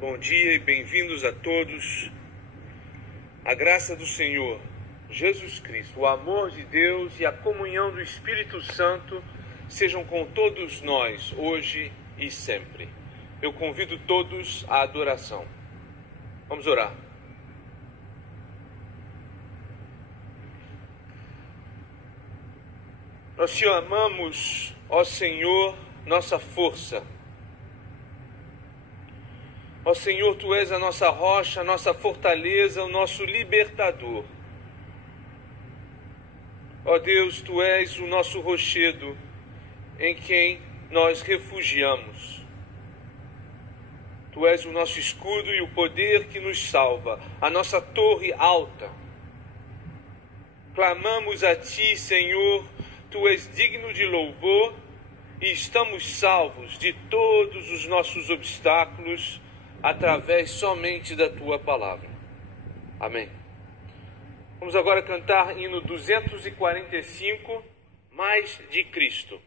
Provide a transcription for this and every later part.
Bom dia e bem-vindos a todos. A graça do Senhor Jesus Cristo, o amor de Deus e a comunhão do Espírito Santo sejam com todos nós, hoje e sempre. Eu convido todos à adoração. Vamos orar. Nós te amamos, ó Senhor, nossa força. Ó Senhor, Tu és a nossa rocha, a nossa fortaleza, o nosso libertador. Ó Deus, Tu és o nosso rochedo, em quem nós refugiamos. Tu és o nosso escudo e o poder que nos salva, a nossa torre alta. Clamamos a Ti, Senhor, Tu és digno de louvor e estamos salvos de todos os nossos obstáculos, através somente da Tua palavra. Amém. Vamos agora cantar hino 245, Mais de Cristo.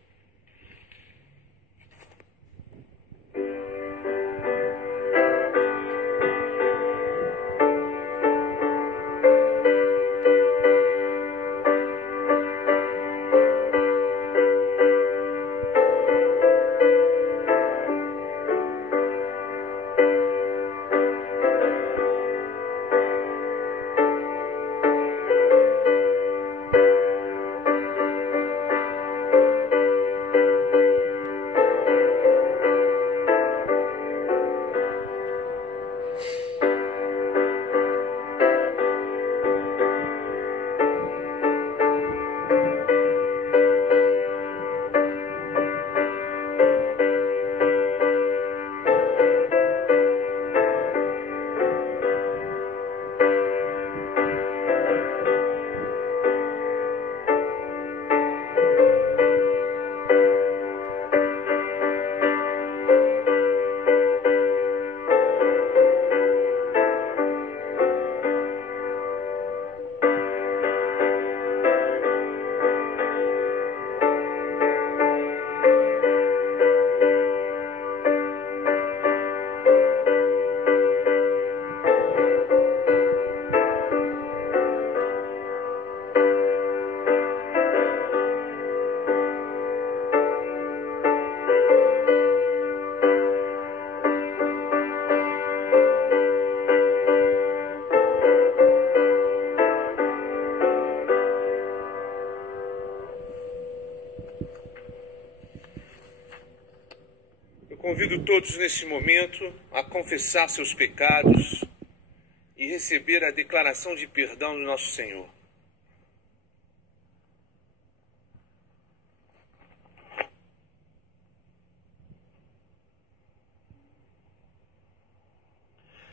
Convido todos neste momento a confessar seus pecados e receber a declaração de perdão do nosso Senhor.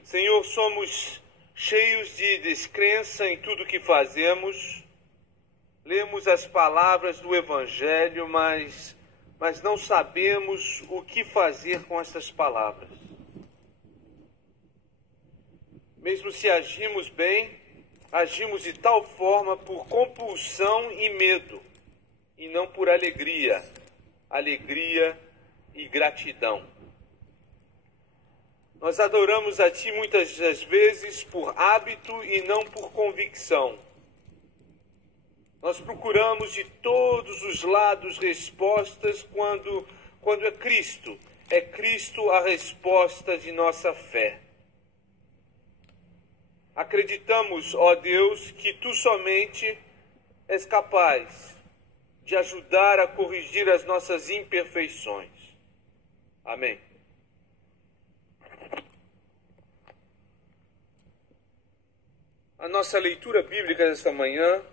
Senhor, somos cheios de descrença em tudo que fazemos. Lemos as palavras do Evangelho, mas não sabemos o que fazer com essas palavras. Mesmo se agimos bem, agimos de tal forma por compulsão e medo, e não por alegria e gratidão. Nós adoramos a Ti muitas das vezes por hábito e não por convicção. Nós procuramos de todos os lados respostas quando é Cristo a resposta de nossa fé. Acreditamos, ó Deus, que Tu somente és capaz de ajudar a corrigir as nossas imperfeições. Amém. A nossa leitura bíblica desta manhã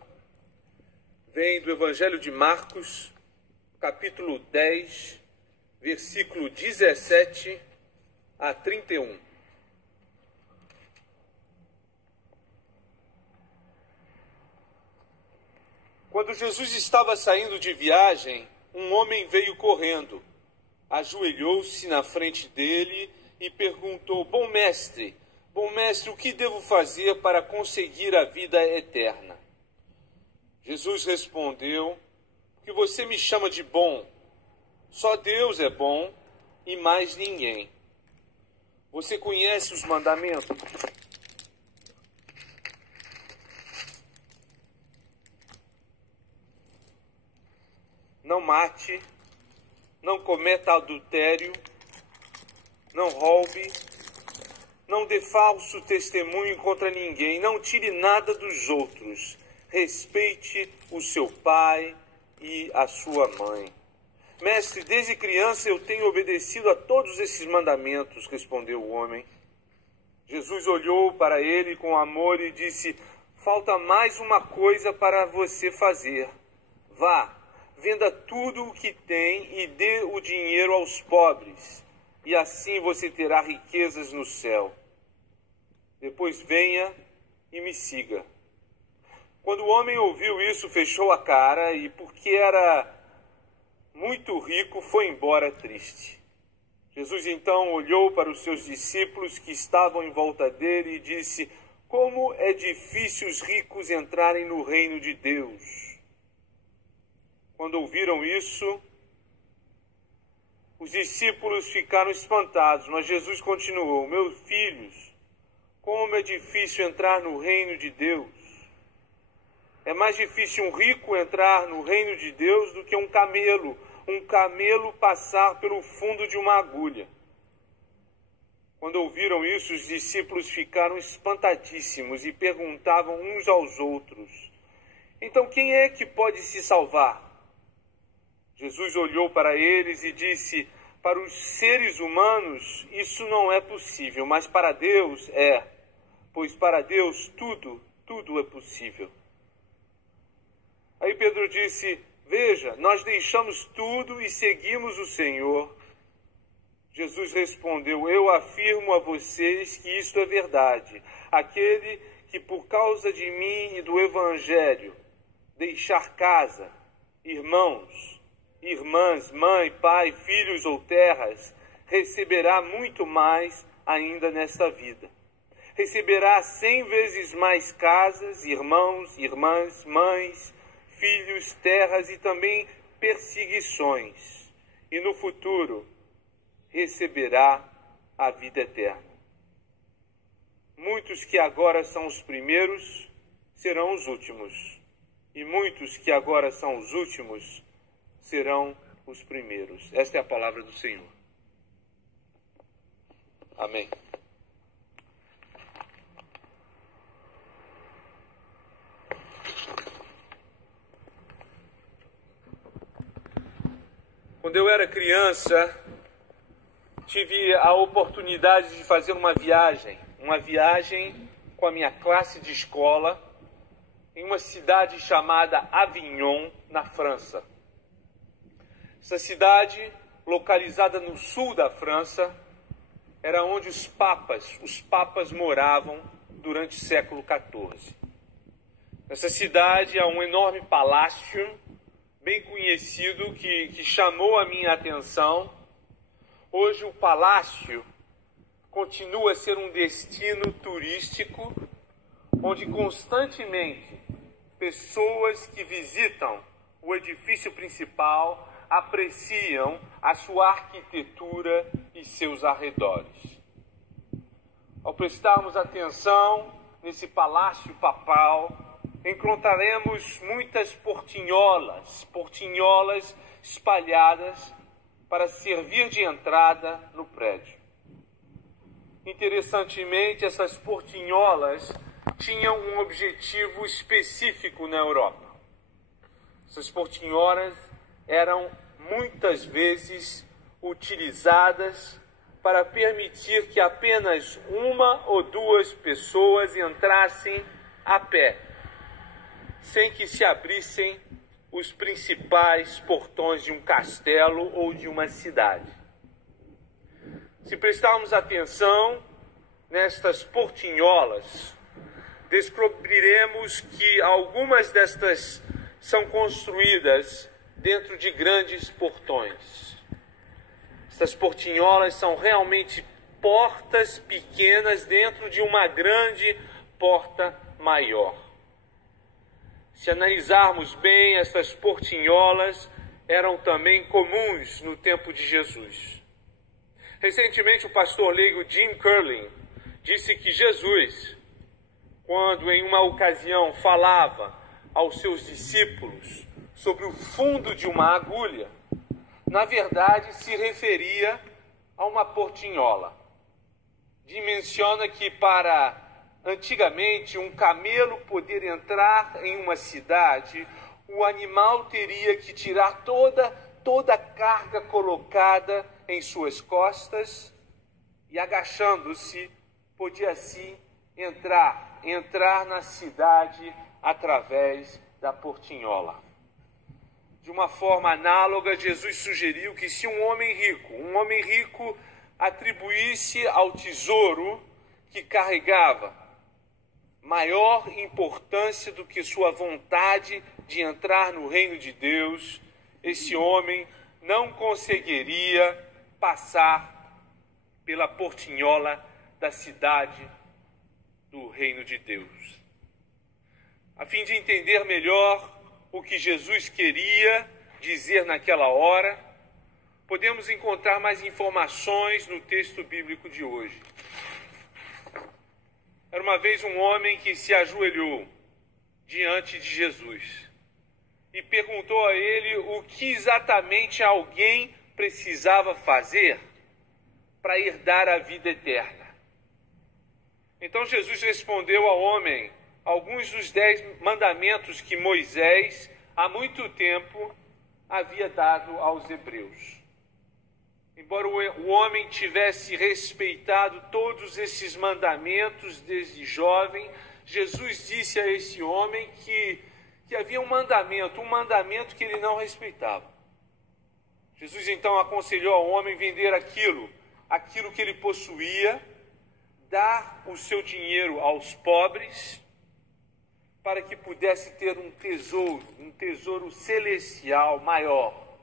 vem do Evangelho de Marcos, capítulo 10, versículo 17 a 31. Quando Jesus estava saindo de viagem, um homem veio correndo, ajoelhou-se na frente dele e perguntou: Bom mestre, o que devo fazer para conseguir a vida eterna? Jesus respondeu: que você me chama de bom? Só Deus é bom e mais ninguém. Você conhece os mandamentos? Não mate, não cometa adultério, não roube, não dê falso testemunho contra ninguém, não tire nada dos outros. Respeite o seu pai e a sua mãe. Mestre, desde criança eu tenho obedecido a todos esses mandamentos, respondeu o homem. Jesus olhou para ele com amor e disse: falta mais uma coisa para você fazer. Vá, venda tudo o que tem e dê o dinheiro aos pobres, e assim você terá riquezas no céu. Depois venha e me siga. Quando o homem ouviu isso, fechou a cara e, porque era muito rico, foi embora triste. Jesus então olhou para os seus discípulos que estavam em volta dele e disse: como é difícil os ricos entrarem no reino de Deus. Quando ouviram isso, os discípulos ficaram espantados, mas Jesus continuou: meus filhos, como é difícil entrar no reino de Deus. É mais difícil um rico entrar no reino de Deus do que um camelo passar pelo fundo de uma agulha. Quando ouviram isso, os discípulos ficaram espantadíssimos e perguntavam uns aos outros: então quem é que pode se salvar? Jesus olhou para eles e disse: para os seres humanos isso não é possível, mas para Deus é, pois para Deus tudo é possível. Aí Pedro disse: veja, nós deixamos tudo e seguimos o Senhor. Jesus respondeu: eu afirmo a vocês que isto é verdade. Aquele que por causa de mim e do Evangelho deixar casa, irmãos, irmãs, mãe, pai, filhos ou terras, receberá muito mais ainda nesta vida. Receberá 100 vezes mais casas, irmãos, irmãs, mães, filhos, terras e também perseguições. E no futuro receberá a vida eterna. Muitos que agora são os primeiros serão os últimos. E muitos que agora são os últimos serão os primeiros. Esta é a palavra do Senhor. Amém. Quando eu era criança, tive a oportunidade de fazer uma viagem com a minha classe de escola em uma cidade chamada Avignon, na França. Essa cidade, localizada no sul da França, era onde os papas moravam durante o século XIV. Nessa cidade há um enorme palácio, bem conhecido, que chamou a minha atenção. Hoje o palácio continua a ser um destino turístico, onde constantemente pessoas que visitam o edifício principal apreciam a sua arquitetura e seus arredores. Ao prestarmos atenção nesse palácio papal, encontraremos muitas portinholas espalhadas para servir de entrada no prédio. Interessantemente, essas portinholas tinham um objetivo específico na Europa. Essas portinholas eram muitas vezes utilizadas para permitir que apenas uma ou duas pessoas entrassem a pé, sem que se abrissem os principais portões de um castelo ou de uma cidade. Se prestarmos atenção nestas portinholas, descobriremos que algumas destas são construídas dentro de grandes portões. Essas portinholas são realmente portas pequenas dentro de uma grande porta maior. Se analisarmos bem, essas portinholas eram também comuns no tempo de Jesus. Recentemente, o pastor leigo Jim Curlin disse que Jesus, quando em uma ocasião falava aos seus discípulos sobre o fundo de uma agulha, na verdade se referia a uma portinhola. Dimensiona que para antigamente um camelo poder entrar em uma cidade, o animal teria que tirar toda a carga colocada em suas costas e, agachando-se, podia assim entrar na cidade através da portinhola. De uma forma análoga, Jesus sugeriu que se um homem rico atribuísse ao tesouro que carregava maior importância do que sua vontade de entrar no reino de Deus, esse homem não conseguiria passar pela portinhola da cidade do reino de Deus. A fim de entender melhor o que Jesus queria dizer naquela hora, podemos encontrar mais informações no texto bíblico de hoje. Era uma vez um homem que se ajoelhou diante de Jesus e perguntou a ele o que exatamente alguém precisava fazer para herdar a vida eterna. Então Jesus respondeu ao homem alguns dos 10 mandamentos que Moisés, há muito tempo, havia dado aos hebreus. Embora o homem tivesse respeitado todos esses mandamentos desde jovem, Jesus disse a esse homem que havia um mandamento que ele não respeitava. Jesus então aconselhou ao homem vender aquilo que ele possuía, dar o seu dinheiro aos pobres, para que pudesse ter um tesouro celestial maior,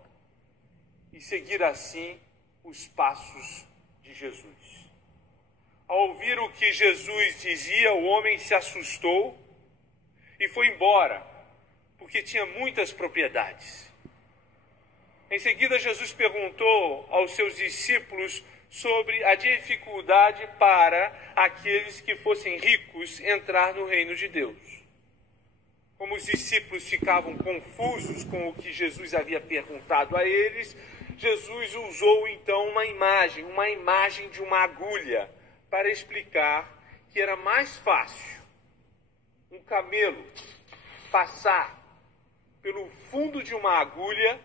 e seguir assim os passos de Jesus. Ao ouvir o que Jesus dizia, o homem se assustou e foi embora, porque tinha muitas propriedades. Em seguida, Jesus perguntou aos seus discípulos sobre a dificuldade para aqueles que fossem ricos entrar no reino de Deus. Como os discípulos ficavam confusos com o que Jesus havia perguntado a eles, Jesus usou então uma imagem de uma agulha, para explicar que era mais fácil um camelo passar pelo fundo de uma agulha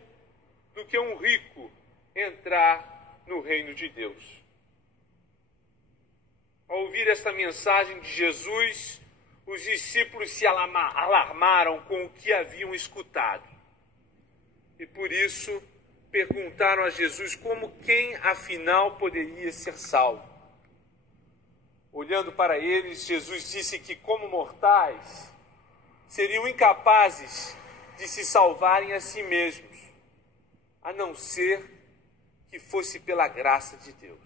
do que um rico entrar no reino de Deus. Ao ouvir esta mensagem de Jesus, os discípulos se alarmaram com o que haviam escutado. E por isso perguntaram a Jesus como quem, afinal, poderia ser salvo. Olhando para eles, Jesus disse que, como mortais, seriam incapazes de se salvarem a si mesmos, a não ser que fosse pela graça de Deus.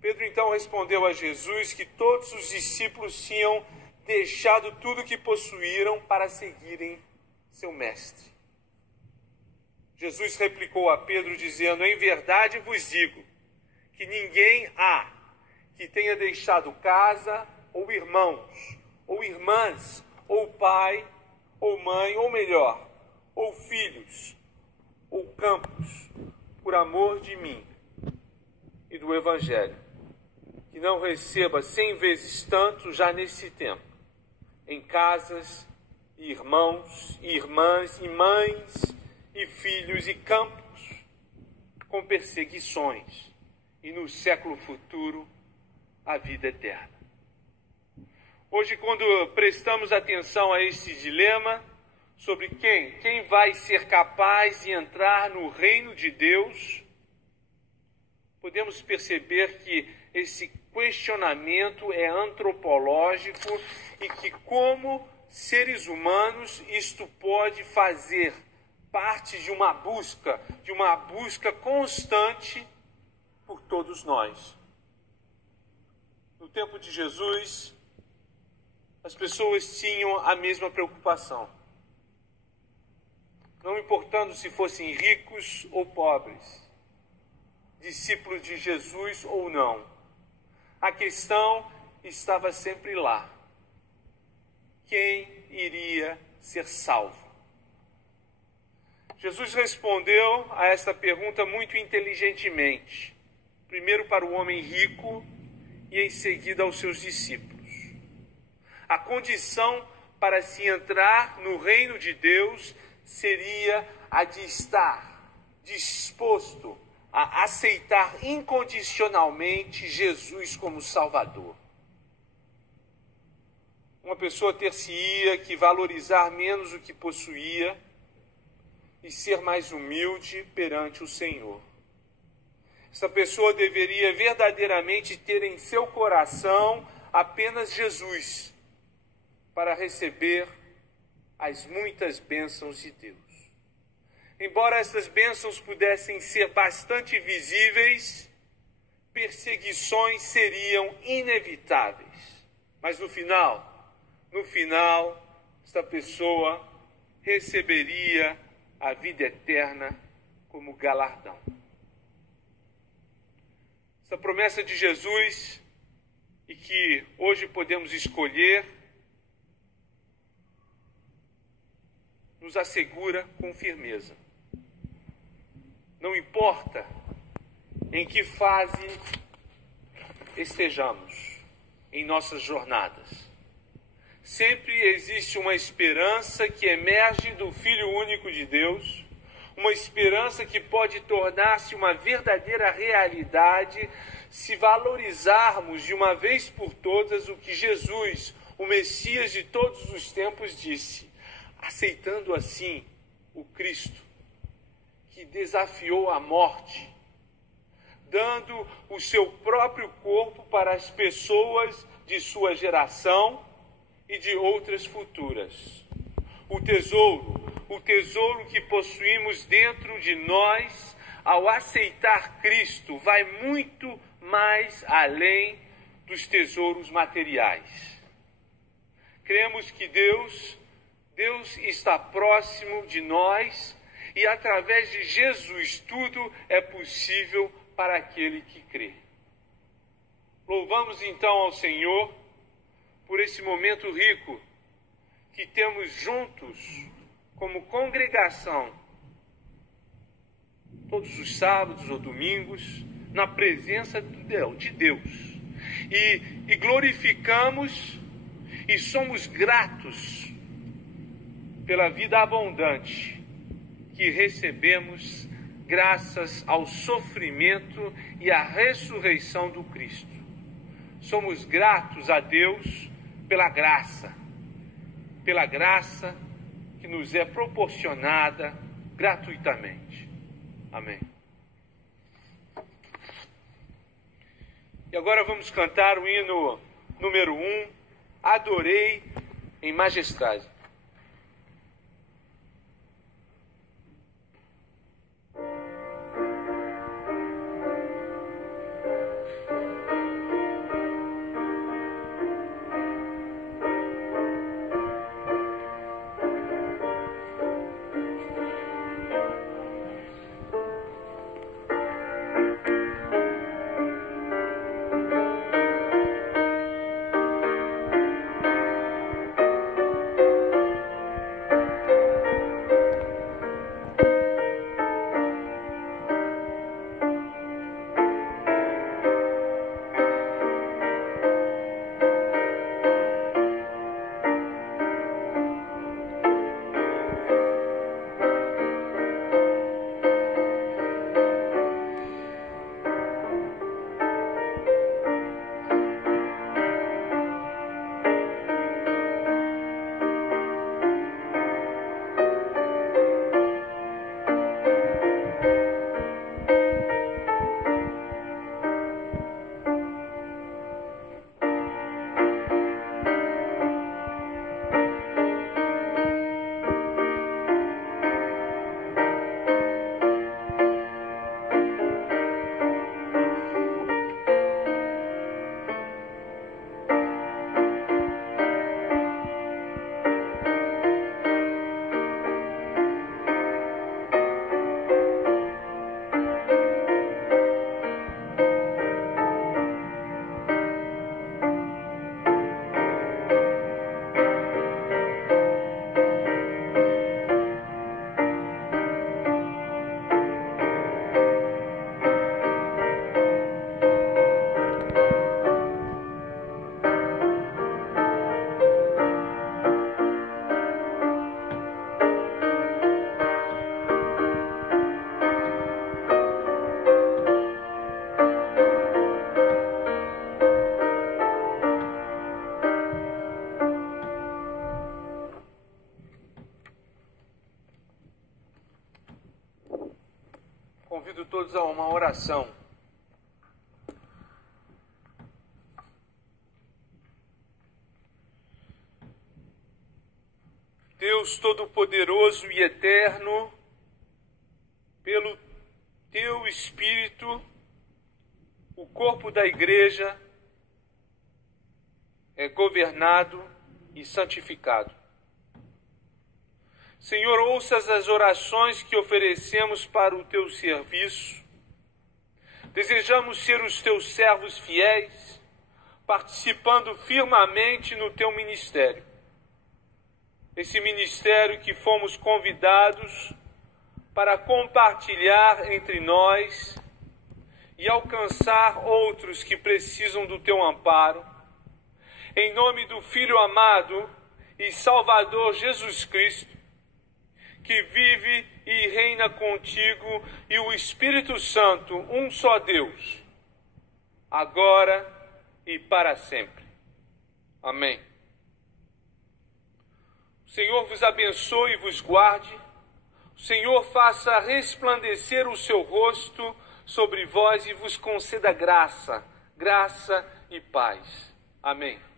Pedro então respondeu a Jesus que todos os discípulos tinham deixado tudo o que possuíram para seguirem seu mestre. Jesus replicou a Pedro dizendo: em verdade vos digo que ninguém há que tenha deixado casa, ou irmãos, ou irmãs, ou pai, ou mãe, ou melhor, ou filhos, ou campos, por amor de mim e do Evangelho, que não receba 100 vezes tanto já nesse tempo, em casas, e irmãos, e irmãs, e mães, e filhos, e campos, com perseguições, e no século futuro, a vida eterna. Hoje, quando prestamos atenção a este dilema sobre quem vai ser capaz de entrar no reino de Deus, podemos perceber que esse questionamento é antropológico e que, como seres humanos, isto pode fazer parte de uma busca constante por todos nós. No tempo de Jesus, as pessoas tinham a mesma preocupação. Não importando se fossem ricos ou pobres, discípulos de Jesus ou não, a questão estava sempre lá: quem iria ser salvo? Jesus respondeu a esta pergunta muito inteligentemente, primeiro para o homem rico e em seguida aos seus discípulos. A condição para se entrar no reino de Deus seria a de estar disposto a aceitar incondicionalmente Jesus como Salvador. Uma pessoa ter-se-ia que valorizar menos o que possuía e ser mais humilde perante o Senhor. Essa pessoa deveria verdadeiramente ter em seu coração apenas Jesus para receber as muitas bênçãos de Deus. Embora essas bênçãos pudessem ser bastante visíveis, perseguições seriam inevitáveis. Mas no final, esta pessoa receberia a vida eterna como galardão. Essa promessa de Jesus, e que hoje podemos escolher, nos assegura com firmeza. Não importa em que fase estejamos em nossas jornadas, sempre existe uma esperança que emerge do Filho único de Deus, uma esperança que pode tornar-se uma verdadeira realidade se valorizarmos de uma vez por todas o que Jesus, o Messias de todos os tempos, disse, aceitando assim o Cristo, que desafiou a morte, dando o seu próprio corpo para as pessoas de sua geração e de outras futuras. O tesouro que possuímos dentro de nós, ao aceitar Cristo, vai muito mais além dos tesouros materiais. Cremos que Deus está próximo de nós e através de Jesus tudo é possível para aquele que crê. Louvamos então ao Senhor por esse momento rico que temos juntos como congregação, todos os sábados ou domingos, na presença de Deus. E glorificamos e somos gratos pela vida abundante que recebemos graças ao sofrimento e à ressurreição do Cristo. Somos gratos a Deus pela graça que nos é proporcionada gratuitamente. Amém. E agora vamos cantar o hino número 1, Adorei em Majestade. Convido todos a uma oração. Deus Todo-Poderoso e Eterno, pelo Teu Espírito, o corpo da Igreja é governado e santificado. Senhor, ouças as orações que oferecemos para o Teu serviço. Desejamos ser os Teus servos fiéis, participando firmemente no Teu ministério. Esse ministério que fomos convidados para compartilhar entre nós e alcançar outros que precisam do Teu amparo. Em nome do Filho amado e Salvador Jesus Cristo, que vive e reina contigo, e o Espírito Santo, um só Deus, agora e para sempre. Amém. O Senhor vos abençoe e vos guarde. O Senhor faça resplandecer o seu rosto sobre vós e vos conceda graça e paz. Amém.